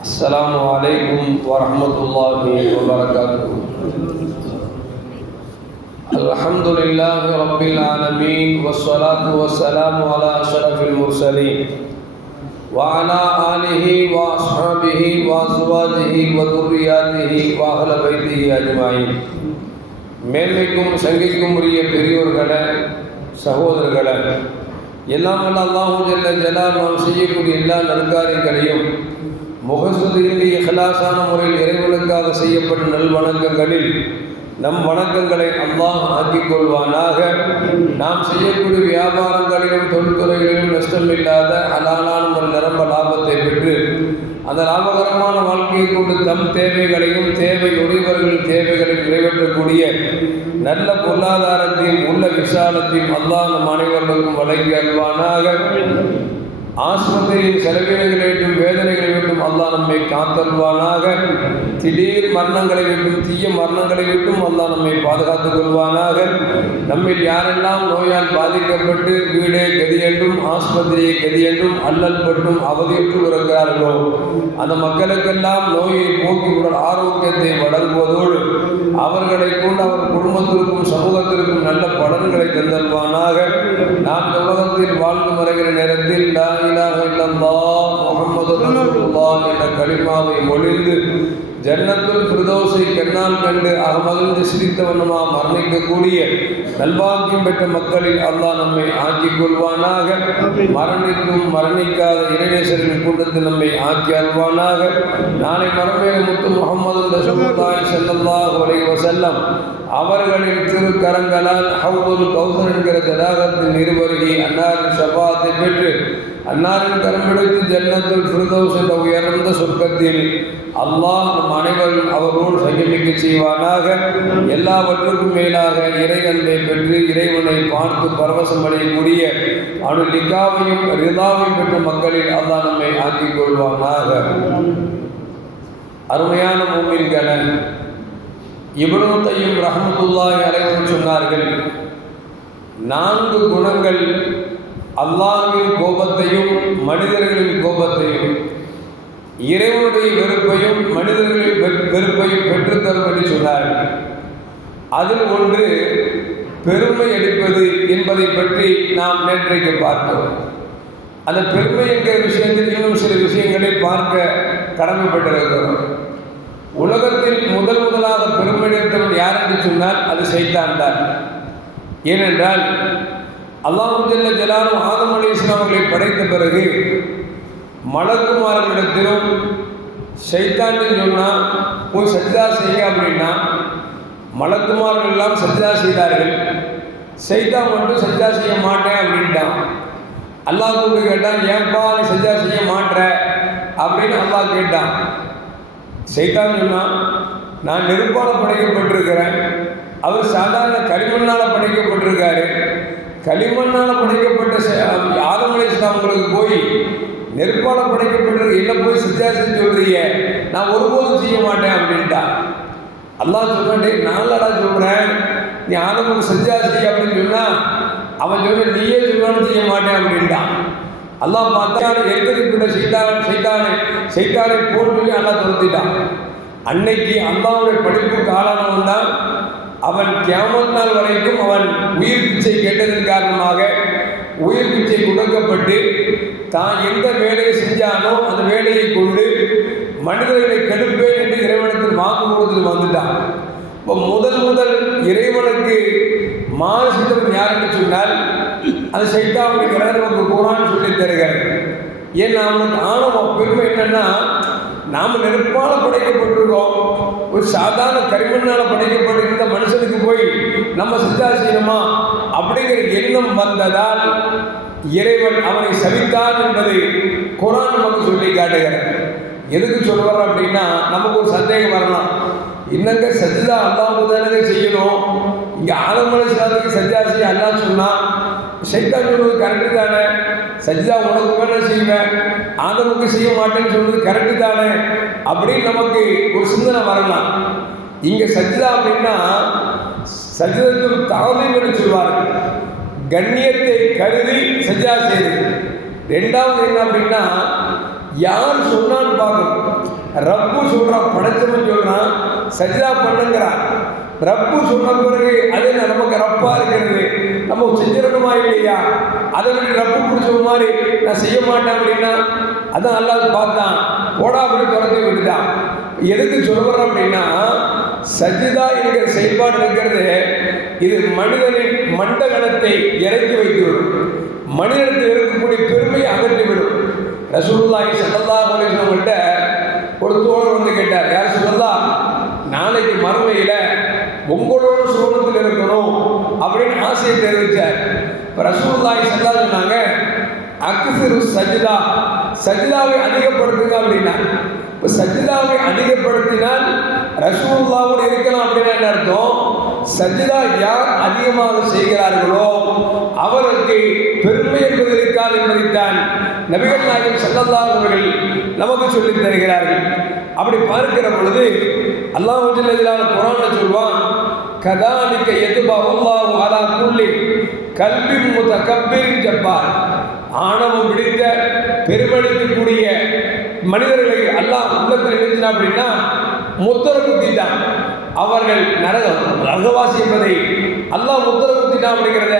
السلام عليكم ورحمة الله وبركاته الحمد لله رب العالمين والصلاة والسلام على أشرف المرسلين وعلى آله وأصحابه وأزواجه وذرياته وأهل بيته أجمعين மேன்மைக்கும் சங்கிக்கும் உரிய பெரியோர்களே சகோதரர்களே எல்லாம் வல்ல அல்லாஹு ஜல்ல ஜலால் நாம் செய்யக்கூடிய எல்லா நற்காரியங்களையும் முகசுதியின்றி இஹலாசான முறையில் இறைவனுக்காக செய்யப்பட்ட நல்வணக்கங்களில் நம் வணக்கங்களை அல்லாஹ் ஆக்கிக் கொள்வானாக. நாம் செய்யக்கூடிய வியாபாரங்களிலும் தொழில்துறைகளிலும் நஷ்டமில்லாத ஹலாலான ஒரு நிரம்ப லாபத்தை பெற்று அந்த லாபகரமான வாழ்க்கையை கொண்டு தம் தேவைகளையும் தேவை உடையவர்கள் தேவைகளையும் நிறைவேற்றக்கூடிய நல்ல பொருளாதாரத்தையும் உள்ள விசாலத்தையும் அல்லாஹ் நம் அனைவர்களுக்கும் வழங்கி அல்வானாக ஆஸ்பத்திரியின் செலவினங்களை விட்டும் வேதனைகளை விட்டும் அல்லா நம்மை காத்தல்வானாக திடீர் மரணங்களை விட்டும் தீய மரணங்களை விட்டும் அல்லா நம்மை பாதுகாத்துக் கொள்வானாக. நம்மில் யாரெல்லாம் நோயால் பாதிக்கப்பட்டு வீடே கதி என்றும் ஆஸ்பத்திரியை கதி என்றும் அல்லல் பட்டும் அவதியுற்று இருக்கிறார்களோ அந்த மக்களுக்கெல்லாம் நோயை போக்கி உடல் ஆரோக்கியத்தை வழங்குவதோடு அவர்களை கொண்டு அவர் குடும்பத்திற்கும் சமூகத்திற்கும் நல்ல பலன்களை தந்தல்வானாக நாம் இந்த உலகத்தில் வாழ்ந்து வருகிற நேரத்தில் லா இலாஹ இல்லல்லாஹ் முஹம்மது ரசூலுல்லாஹ் என்ற கலிமாவை மொழிந்து ஜன்னத்துல் பிரதோசை கண்ணால் கண்டு அகமகிழ்ந்து சிரித்தவனுமா மரணிக்கக்கூடிய நல்பாக்கியம் பெற்ற மக்களில் அல்லாஹ் நம்மை ஆக்கிக் கொள்வானாக. மரணிக்கும் மரணிக்காத இரணேசரின் கூட்டத்தில் நம்மை ஆக்கி அல்வானாக நாளை மரமேல முத்து முகமது ரசூலுல்லாஹி செல்லல்லாஹ் அலைஹி வசல்லம் அவர்களின் திருக்கரங்களால் ஹவுதுல் கௌசர் என்கிற ஜதாகத்தின் நிருபருகி அன்னாரின் சபாத்தை பெற்று அன்னாரின் கரம்பிடித்து ஜன்னத்தில் ஜன்னத்துல் என்ற உயர்ந்த சொர்க்கத்தில் அல்லாஹ் நம் அனைவரும் அவரோடு சங்கமிக்க செய்வானாக. எல்லாவற்றுக்கும் மேலாக இறைவனை பெற்று இறைவனை பார்த்து பரவசம் அடையக்கூடிய அணு லிகாவையும் ரிதாவையும் பெற்ற மக்களில் அல்லாஹ் நம்மை ஆக்கிக் கொள்வானாக. அருமையான மூமின்கள இவ்வளவு தையும் ரஹமத்துல்லாஹி அலைஹி சொன்னார்கள் நான்கு குணங்கள் அல்லாஹின் கோபத்தையும் மனிதர்களின் கோபத்தையும் இறைவனுடைய வெறுப்பையும் மனிதர்களின் வெறுப்பையும் பெற்றுத்தரும் என்று சொன்னார். அதில் ஒன்று பெருமை அடிப்பது என்பதை பற்றி நாம் நேற்றைக்கு பார்த்தோம். அந்த பெருமை என்கிற விஷயத்தில் இன்னும் சில விஷயங்களை பார்க்க கடமைப்பட்டிருக்கிறோம். உலகத்தில் முதல் முதலாக பெருமையடைத்தவன் யார் என்று சொன்னால் அது செய்தான் தான். ஏனென்றால் அல்லாஹுல்ல ஜலாலும் ஆதம் அலி இஸ்லாமர்களை படைத்த பிறகு மலக்குமாரர்களிடத்திலும் சைத்தான்னு சொன்னால் போய் சஜ்ஜா செய்ய அப்படின்னா மலக்குமார்கள் எல்லாம் சஜ்ஜா செய்தார்கள். சைதா மட்டும் சஜிதா செய்ய மாட்டேன் அப்படின்ட்டான். அல்லாஹ் கூப்பிட்டு கேட்டான் ஏன்பா நீ சஜிதா செய்ய மாட்டேற அப்படின்னு அல்லாஹ் கேட்டான். சைத்தான் சொன்னான் நான் நெருப்பால் படைக்கப்பட்டிருக்கிறேன். அவர் சாதாரண களிமண்ணால் படைக்கப்பட்டிருக்காரு. களிமண்ணால் படைக்கப்பட்ட ஆதமலை ஆதம் போய் நெருப்பால் படைக்கப்பட்ட என்ன போய் சித்தியாசம் சொல்றீங்க? நான் ஒருபோதும் செய்ய மாட்டேன் அப்படின்ட்டா. அல்லா சொன்னாண்டே நான்லடா சொல்கிறேன் நீ ஆதமுக்கு சஜ்ஜா செய் அப்படின்னு சொன்னா அவன் சொல்ற நீயே சொன்னாலும் செய்ய மாட்டேன் அப்படின்ட்டான் அல்லாஹ் பார்த்தா எத்தனைக்குள்ள செய்தாரன் செய்தானே செய்தாரை போட்டு சொல்லி அல்லாஹ் துரத்திட்டான். அன்னைக்கு அல்லாவுடைய படிப்புக்கு ஆளானவன் தான் அவன் கேமல் நாள் வரைக்கும் அவன் உயிர் பிச்சை கேட்டதன் காரணமாக உயிர் பிச்சை கொடுக்கப்பட்டு தான் எந்த வேலையை செஞ்சானோ அந்த வேலையை கொண்டு மனிதர்களை கெடுப்பேன் என்று இறைவனத்தில் வாக்குமூலத்தில் வந்துட்டான். இப்போ முதல் முதல் இறைவனுக்கு மாறு யாருன்னு யார் என்று சொன்னால் அது சைத்தாவுடைய நமக்கு குரான் சொல்லி தருகிறேன் ஏன்னா அவனுக்கு ஆணவ பெருமை என்னன்னா நாம் நெருப்பால் படைக்கப்பட்டிருக்கோம் ஒரு சாதாரண கரிமண்ணால் படைக்கப்பட்ட இந்த மனுஷனுக்கு போய் நம்ம சித்தா செய்யணுமா? அப்படிங்கிற எண்ணம் வந்ததால் இறைவன் அவனை சவித்தான் என்பதை குரான் நமக்கு சொல்லி காட்டுகிறார். எதுக்கு சொல்லுவார் அப்படின்னா நமக்கு ஒரு சந்தேகம் வரலாம். என்னங்க சஜிதா அல்லாஹ் தானே செய்யணும்? இங்கே ஆலமலை சாதத்துக்கு சஜ்ஜா செய்ய அல்லாஹ் சொன்னால் சைத்தான் சொல்வது கரெக்டு தானே? சஜிதா உனக்கு வேணா செய்வேன் ஆதமுக்கு செய்ய மாட்டேன்னு சொல்வது கரெக்டு தானே? அப்படின்னு நமக்கு ஒரு சிந்தனை வரலாம். இங்கே சஜிதா அப்படின்னா சஜிதத்தில் தாவதம் என்று சொல்வார்கள் கண்ணியத்தை கருதி சஜிதா செய்து. ரெண்டாவது என்ன அப்படின்னா யார் சொன்னான்னு பார்க்கணும். ரப்பு சொல்கிறான் படைச்சவன் சொல்கிறான் சஜிதா பண்ணுங்கிறான். ரப்பு சொன்ன பிறகு அது என்ன? நமக்கு ரப்பா இருக்கிறது. நம்ம செஞ்சிடணுமா இல்லையா? அதை விட்டு ரப்பு பிடிச்ச மாதிரி நான் செய்ய மாட்டேன் அப்படின்னா அதான் அல்லாஹ் பார்த்தான். போடா அப்படி துரத்தி விட்டுட்டான். எதுக்கு சொல்லுவேன் அப்படின்னா சஜிதா என்கிற செயல்பாடு இருக்கிறது இது மனிதனின் மண்டகணத்தை இறக்கி வைத்துவிடும். மனிதனத்தில் இருக்கக்கூடிய பெருமையை அகற்றிவிடும் ரசூலுல்லாஹி சல்லா அலைஹி ஒரு தோழர் வந்து கேட்டார் யார் சொல்லலாம் நாளைக்கு மறுமையில் உங்களோட சுரூபத்தில் இருக்கணும் அப்படின்னு ஆசையை தெரிவித்தார் இப்போ ரசூலுல்லாஹி ஸல்லல்லாஹு சொன்னாங்க அக்சிரு சஜிதா. சஜிதாவை அதிகப்படுத்துங்க அப்படின்னா இப்போ சஜிதாவை அதிகப்படுத்தினால் ரசூல்லாவோடு இருக்கலாம் அப்படின்னா என்ன அர்த்தம்? சஜிதா யார் அதிகமாக செய்கிறார்களோ அவருக்கு பெருமை என்பது இருக்காது என்பதைத்தான் நபிகள் நாயகம் ஸல்லல்லாஹு அவர்கள் நமக்கு சொல்லித் தருகிறார்கள். அப்படி பார்க்கிற பொழுது அல்லாஹ் ஜல்லல்லாஹு குர்ஆன்ல சொல்வான் கதாலிக்க எதுபா அல்லாஹு அலா குல்லி? கல்வி முத்தகப்பிரின் ஜப்பார் ஆணவம் பிடித்த பெருமளிக்கக்கூடிய மனிதர்களை அல்லாஹ் உள்ளத்தில் எழுதினா அப்படின்னா முத்தர குத்திட்டான் அவர்கள் நரகம் நரகவாசி என்பதை அல்லாஹ் முத்தர குத்திட்டான் அப்படிங்கிறத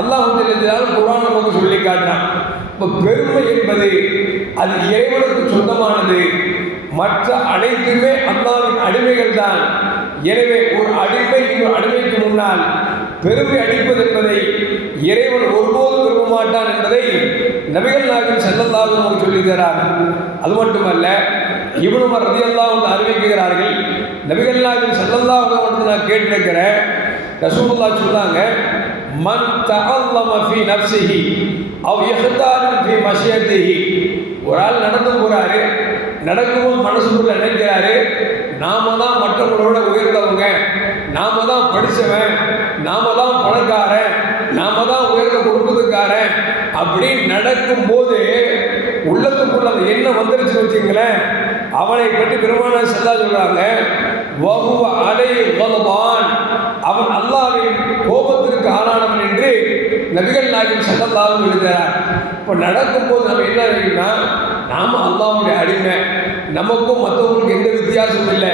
அல்லாஹ் எழுதினாலும் குரான் நமக்கு சொல்லி காட்டினான் இப்போ பெருமை என்பது அது இறைவனுக்கு சொந்தமானது. மற்ற அனைத்துமே அல்லாவின் அடிமைகள் தான் எனவே ஒரு அடிமை இன்னொரு அடிமைக்கு முன்னால் பெருமை அடிப்பது என்பதை இறைவன் ஒருபோதும் விரும்ப மாட்டான் என்பதை நபிகள் நாயகம் செல்லல்லாஹு நமக்கு சொல்லுகிறார் அது மட்டுமல்ல இவனும் ரதியல்லாஹ் வந்து அறிவிக்கிறார்கள் நபிகள் நாயகம் செல்லல்லாஹு வந்து நான் கேட்டிருக்கிறேன் ரசூலுல்லா சொன்னாங்க மன் தஅல்லம ஃபீ நஃப்ஸிஹி அவ் யஹ்தாரு ஃபி மஷியத்திஹி. ஒரு ஆள் நடந்து போறாரு நடக்கும்போது மனசுக்குள்ள நினைக்கிறாரு நாம தான் மற்றவங்களோட உயர்ந்தவங்க. நாம தான் படித்தவன் நாம தான் பணக்காரன். நாம தான் உயர்ந்த குடும்பத்துக்காரன். அப்படி நடக்கும்போது உள்ளத்துக்குள்ள அந்த எண்ணம் வந்துருச்சு வச்சுங்களேன் அவனை பற்றி பெருமான செல்லா சொல்றாங்க வகுவ அடை உதவான் அவன் அல்லாவின் கோபத்திற்கு ஆளானவன் என்று நபிகள் நாயகம் செல்லல்லாவும் எழுதுகிறார் இப்போ நடக்கும்போது நம்ம என்ன நினைக்கணும்னா நாம் அல்லாவுடைய அடிமை. நமக்கும் மற்றவங்களுக்கு எந்த வித்தியாசமும் இல்லை.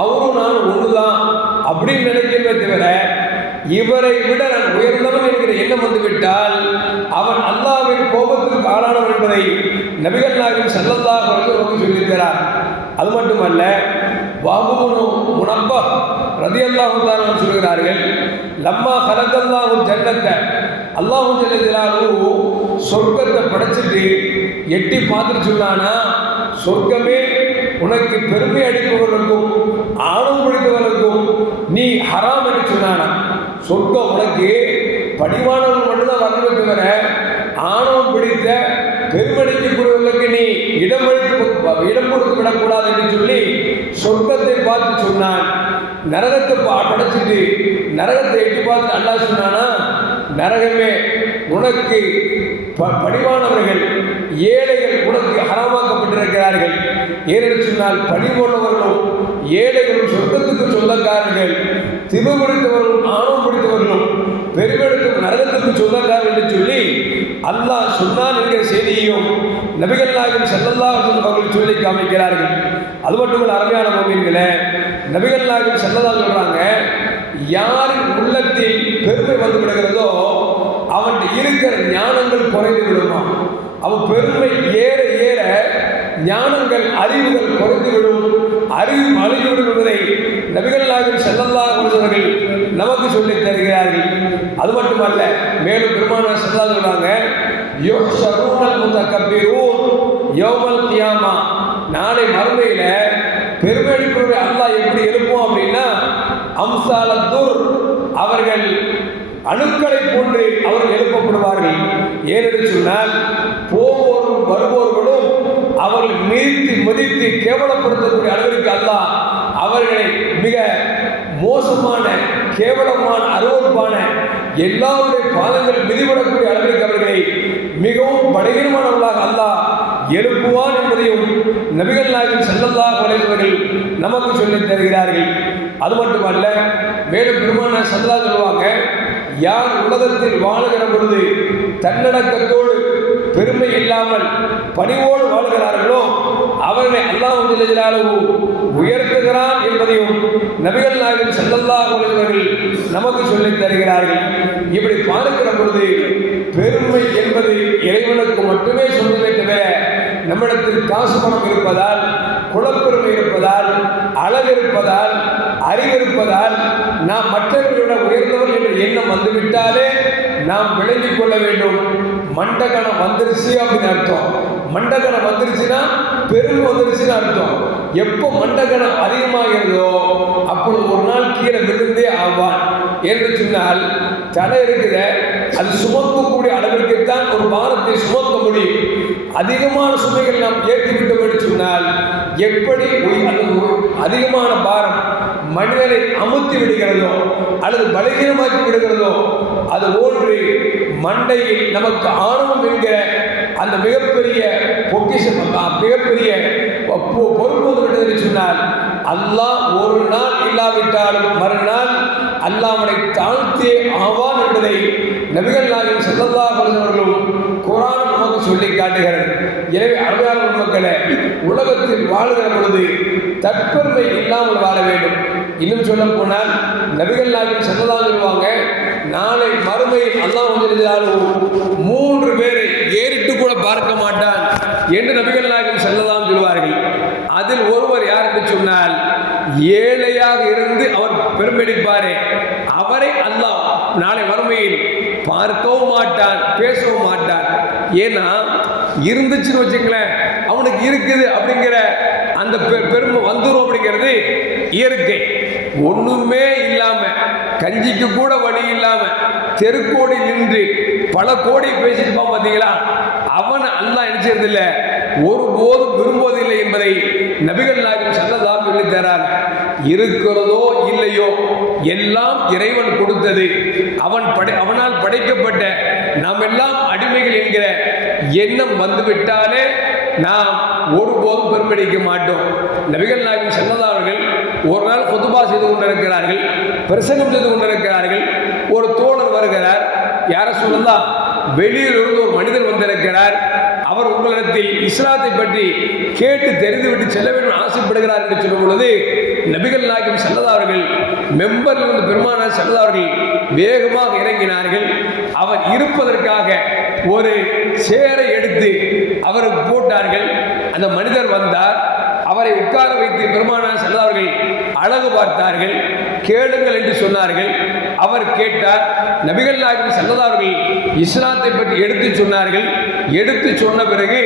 அவரும் நான் ஒன்று தான் அப்படின்னு நினைக்கிறதே தவிர இவரை விட நான் உயர்ந்தவன் என்கிற எண்ணம் வந்து விட்டால் அவன் அல்லாவின் கோபத்திற்கு ஆளானவன் என்பதை நபிகள் நாயகன் செல்லல்லா நமக்கு சொல்லியிருக்கிறார் அது மட்டுமல்ல வாபுனு முனப்பா ரதி அல்லாஹு தான் சொல்கிறார்கள் லம்மா கலக்கல்லாஹு ஜன்னத்தை. அல்லாஹும் ஜல்லஜலாலு சொர்க்கத்தை படைச்சிட்டு எட்டி பார்த்துட்டு சொன்னானா சொர்க்கமே உனக்கு பெருமை அடிப்பவர்களுக்கும் ஆணவம் பிடித்தவர்களுக்கும் நீ ஹராம் என்று சொன்னானா. சொர்க்கம் உனக்கு படிவானவர்கள் மட்டும்தான் வரணுமே தவிர ஆணவம் பிடித்த பெருமடிக்கக்கூடியவர்களுக்கு நீ இடம் அளித்து இடம் கொடுத்து விடக்கூடாது என்று சொல்லி சொர்க்கத்தை பார்த்து சொன்னான். நரகத்தை படைச்சிட்டு நரகத்தை எட்டி பார்த்து அல்லாஹ் சொன்னானா நரகமே உனக்கு ப- படிவானவர்கள் ஏழைகள் உனக்கு ஹராமாக்கப்பட்டிருக்கிறார்கள். ஏனென்று சொன்னால் பணிபோனவர்களும் ஏழைகளும் சொர்க்கத்துக்கு சொந்தக்காரர்கள் திருமுடித்தவர்களும் ஆணவம் பிடித்தவர்களும் பெருமெடுக்கும் நரகத்துக்கு சொந்தக்காரர்கள் என்று சொல்லி அல்லாஹ் சொன்னான் என்கிற செய்தியையும் நபிகள் நாயகம் செல்லல்லா அவர்கள் சொல்லி காமிக்கிறார்கள். அது மட்டுமல்ல அருமையான மோமியங்களே நபிகள் நாயகம் செல்லதா சொல்றாங்க யாரின் உள்ளத்தில் பெருமை வந்து விடுகிறதோ அவன் இருக்கிற ஞானங்கள் குறைந்து விடுமா? அவன் பெருமை ஏற ஏற ஞானங்கள் அறிவுகள் குறைந்து விடும். அறிவு அழிந்துவிடும் என்பதை நபிகள் செல்லல்லா அவர்கள் நமக்கு சொல்லி தருகிறார்கள். அது மட்டுமல்ல மேலும் பெருமான செல்லா சொல்றாங்க யோஷரூனல் கியாமா. நாளை மறுமையில பெருமை அல்லாஹ் எப்படி இருப்போம் அப்படின்னா அம்சாலத்தூர் அவர்கள் அணுக்களை போன்று அவர்கள் எழுப்பப்படுவார்கள். ஏனென்று சொன்னால் போவோரும் வருவோர்களும் அவர்கள் மீறித்து மதித்து கேவலப்படுத்தக்கூடிய அளவிற்கு அல்ல. அவர்களை மிக மோசமான கேவலமான அருவறுப்பான எல்லாருடைய பாதங்கள் மிதிபடக்கூடிய அளவிற்கு அவர்களை மிகவும் பலகீனமானவர்களாக அல்லாஹ் எழுப்புவான் என்பதையும் நபிகள் நாயகம் செல்லல்லா வலைவர்கள் நமக்கு சொல்லித் தருகிறார்கள். அது மட்டுமல்ல மேலும் பெருமான சல்லா சொல்லுவாங்க யார் உலகத்தில் வாழுகிற பொழுது தன்னடக்கத்தோடு பெருமை இல்லாமல் பணிவோடு வாழ்கிறார்களோ அவர்களை அல்லாஹ் உயர்த்துகிறான் என்பதையும் நபிகள் நாயகம் செல்லல்லா அவர்கள் நமக்கு சொல்லித் தருகிறார்கள். இப்படி பார்க்கிற பொழுது பெருமை என்பது இறைவனுக்கு மட்டுமே சொல்வதை தவிர நம்மிடத்தில் காசு பணம் இருப்பதால் குலப்பெருமை இருப்பதால் அழகு இருப்பதால் அறிவு இருப்பதால் நாம் மற்றவர்களை உயர்ந்தவர்கள் உயர்ந்தவர் என்ற எண்ணம் வந்துவிட்டாலே நாம் விளங்கிக் கொள்ள வேண்டும். மண்டகணம் வந்துருச்சு அப்படின்னு அர்த்தம். மண்டகணம் வந்துருச்சுன்னா பெரும் வந்துருச்சுன்னு அர்த்தம். எப்போ மண்டகணம் அதிகமாகிறதோ அப்பொழுது ஒரு நாள் கீழே விழுந்தே ஆவான் என்று சொன்னால் தலை இருக்கிற அது சுமக்கக்கூடிய அளவிற்குத்தான் ஒரு பாரத்தை சுமக்க முடியும். அதிகமான சுமைகள் நாம் ஏற்றி விட்டோம் என்று சொன்னால் எப்படி ஒரு அதிகமான பாரம் மனிதனை அமுத்தி விடுகிறதோ அல்லது பலகீனமாக்கி விடுகிறதோ அது போன்று மண்டையில் நமக்கு ஆணவம் என்கிற அந்த மிகப்பெரிய பொக்கிஷம் மிகப்பெரிய பொறுப்பு என்று சொன்னால் அல்லாஹ் ஒரு நாள் இல்லாவிட்டாலும் மறுநாள் அல்லாஹ் அவனை தாழ்த்தே ஆவான் என்பதை நபிகள் நாயகம் ஸல்லல்லாஹு அவர்களும் குரான் நமக்கு சொல்லி காட்டுகிறது. எனவே அருமையான மக்களை உலகத்தில் வாழுகிற பொழுது தற்பெருமை இல்லாமல் வாழ வேண்டும். இன்னும் சொல்ல போனால் நபிகள் நாயகம் ஸல்லல்லாஹு சொல்லுவாங்க நாளை மறுமையில் அல்லாஹ் வந்து மூன்று பேரை ஏறிட்டு கூட பார்க்க மாட்டான் என்று நபிகள் நாயகம் ஸல்லல்லாஹு சொல்வார்கள். அதில் ஒருவர் யார் என்று சொன்னால் ஏழையாக இருந்து அவர் பெருமெடுப்பாரே அவரை அல்லாஹ் நாளை மறுமையில் பார்க்கவும் மாட்டான் பேசவும் மாட்டான். ஏன்னா இருந்துச்சுன்னு வச்சுங்களேன் அவனுக்கு இருக்குது அப்படிங்கிற அந்த பெ- பெருமை வந்துடும் அப்படிங்கிறது இயற்கை. ஒண்ணுமே இல்லாம கஞ்சிக்கு கூட வழி இல்லாம தெருக்கோடி நின்று பல கோடி பேசிட்டு பார்த்தீங்களா அவன் அல்லா அல்லாஹ் ஒருபோதும் விரும்புவதில்லை என்பதை நபிகள் நாயகம் சல்லதாம் சொல்லி தரார். இருக்கிறதோ இல்லையோ எல்லாம் இறைவன் கொடுத்தது. அவன் படை அவனால் படைக்கப்பட்ட நாம் எல்லாம் அடிமைகள் என்கிற எண்ணம் வந்துவிட்டாலே நாம் ஒருபோதும் பெருமடிக்க மாட்டோம். நபிகள் நாயகம் சல்லதா அவர்கள் ஒரு நாள் பொதுபா செய்து கொண்டிருக்கிறார்கள் பிரசங்கம் செய்து கொண்டிருக்கிறார்கள். ஒரு தோழர் வருகிறார். யார சொல்லலாம் வெளியிலிருந்து ஒரு மனிதர் வந்திருக்கிறார். அவர் உங்களிடத்தில் இஸ்லாத்தை பற்றி கேட்டு தெரிந்துவிட்டு செல்ல வேண்டும் ஆசைப்படுகிறார் என்று சொல்லும் பொழுது நபிகள் நாயகம் செல்லதா அவர்கள் மெம்பரில் இருந்து பெருமானார் செல்லதா அவர்கள் வேகமாக இறங்கினார்கள். அவர் இருப்பதற்காக ஒரு சேரை எடுத்து அவருக்கு போட்டார்கள். அந்த மனிதர் வந்தார். அவரை உட்கார வைத்து பெருமானார் செல்லவர்கள் அழகு பார்த்தார்கள். கேளுங்கள் என்று சொன்னார்கள். அவர் கேட்டார் நபிகள் நாயகம் செல்லதார்கள் இஸ்லாத்தை பற்றி எடுத்து சொன்னார்கள். எடுத்து சொன்ன பிறகு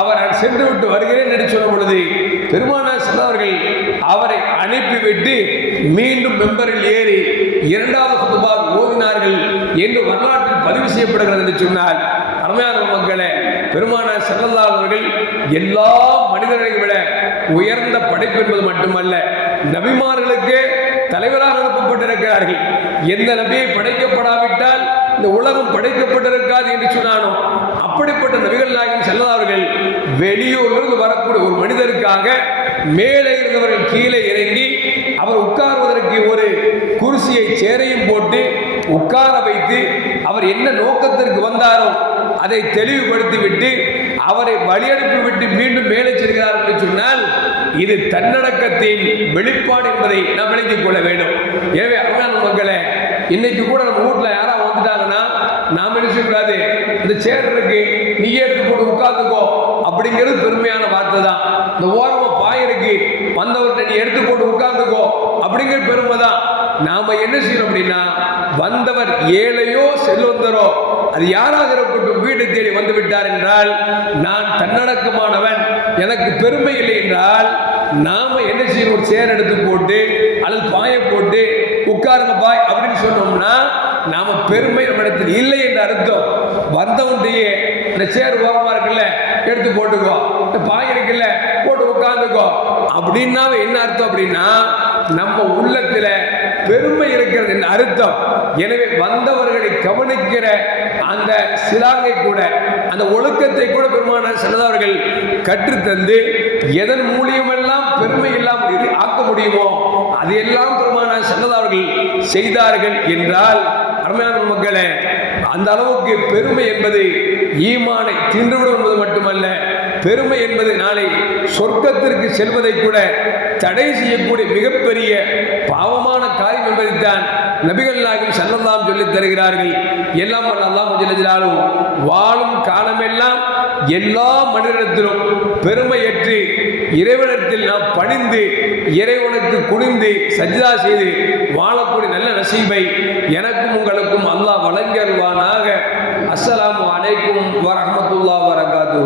அவர் சென்று விட்டு வருகிறேன் என்று சொன்ன பொழுது பெருமான செல்லவர்கள் அவரை அனுப்பிவிட்டு மீண்டும் மெம்பரில் ஏறி இரண்டாவது குதுபா ஓதினார்கள் என்று வரலாற்றில் பதிவு செய்யப்படுகிறது என்று சொன்னால் அருமையான மக்களே பெருமான செல்லல்லா அவர்கள் எல்லா மனிதர்களையும் விட உயர்ந்த படைப்பு என்பது மட்டுமல்ல நபிமார்களுக்கு தலைவராக அனுப்பப்பட்டிருக்கிறார்கள். எந்த நபியை படைக்கப்படாவிட்டால் இந்த உலகம் படைக்கப்பட்டிருக்காது என்று சொன்னானோ அப்படிப்பட்ட நபிகள் நாயகம் செல்லதார்கள் வெளியூரிலிருந்து வரக்கூடிய ஒரு மனிதருக்காக மேலே இருந்தவர்கள் கீழே இறங்கி அவர் உட்கார்வதற்கு ஒரு குருசியை சேரையும் போட்டு உட்கார வைத்து அவர் என்ன நோக்கத்திற்கு வந்தாரோ அதை தெளிவுபடுத்தி விட்டு அவரை வழியனுப்பி விட்டு மீண்டும் மேலே செல்கிறார் என்று சொன்னால் இது தன்னடக்கத்தின் வெளிப்பாடு என்பதை நாம் விளங்கிக் கொள்ள வேண்டும். எனவே அருமையான மக்களே இன்னைக்கு கூட நம்ம வீட்டில் யாராவது வந்துட்டாங்கன்னா நாம் என்ன செய்யக்கூடாது? இந்த சேர் இருக்கு நீ எடுத்து போட்டு உட்காந்துக்கோ அப்படிங்கிறது பெருமையான வார்த்தை தான் இந்த ஓரமா பாயிருக்கு வந்தவர்கிட்ட நீ எடுத்து போட்டு உட்கார்ந்துக்கோ. அப்படிங்கிற பெருமை தான் நாம என்ன செய்யணும் அப்படின்னா வந்தவர் ஏழையோ செல்வந்தரோ அது யாராக இருக்கட்டும் வீடு தேடி வந்து விட்டார் என்றால் நான் தன்னடக்கமானவன் எனக்கு பெருமை இல்லை என்றால் நாம என்ன செய்யணும்? ஒரு சேர் எடுத்து போட்டு அல்லது பாயை போட்டு உட்காருங்க பாய் அப்படின்னு சொன்னோம்னா நாம பெருமை நம்மிடத்தில் இல்லை என்று அர்த்தம். வந்தவன்டையே இந்த சேர் ஓரமா இருக்குல்ல எடுத்து போட்டுக்கோ. இந்த பாய் இருக்குல்ல போட்டு உட்காந்துக்கோ. அப்படின்னா என்ன அர்த்தம் அப்படின்னா நம்ம உள்ளத்துல பெருமை இருக்கிறது என்று அர்த்தம். எனவே வந்தவர்களை கவனிக்கிற அந்த சிலாங்கை கூட அந்த ஒழுக்கத்தை கூட பெருமானார் சிலதவர்கள் கற்றுத்தந்து எதன் மூலியமெல்லாம் பெருமை இல்லாமல் ஆக்க முடியுமோ அதையெல்லாம் பெருமானார் சிலதவர்கள் செய்தார்கள் என்றால் அருமையான மக்களே அந்த அளவுக்கு பெருமை என்பது ஈமானை தின்றுவிடும் என்பது மட்டுமல்ல பெருமை என்பது நாளை சொர்க்கத்திற்கு செல்வதை கூட தடை செய்யக்கூடிய மிகப்பெரிய பாவமான காரியம் என்பதைத்தான் நபிகள் நாயகம் சல்லல்லாம் சொல்லித் தருகிறார்கள். எல்லாம் அல்லாஹ் வாழும் காலமெல்லாம் எல்லா மனிதனத்திலும் பெருமையற்று இறைவனிடத்தில் நாம் பணிந்து இறைவனுக்கு குனிந்து சஜிதா செய்து வாழக்கூடிய நல்ல நசீபை எனக்கும் உங்களுக்கும் அல்லாஹ் வழங்கி அஸ்ஸலாம் அனைக்கும் வரஹமதுல்லாஹ் வரகாத்து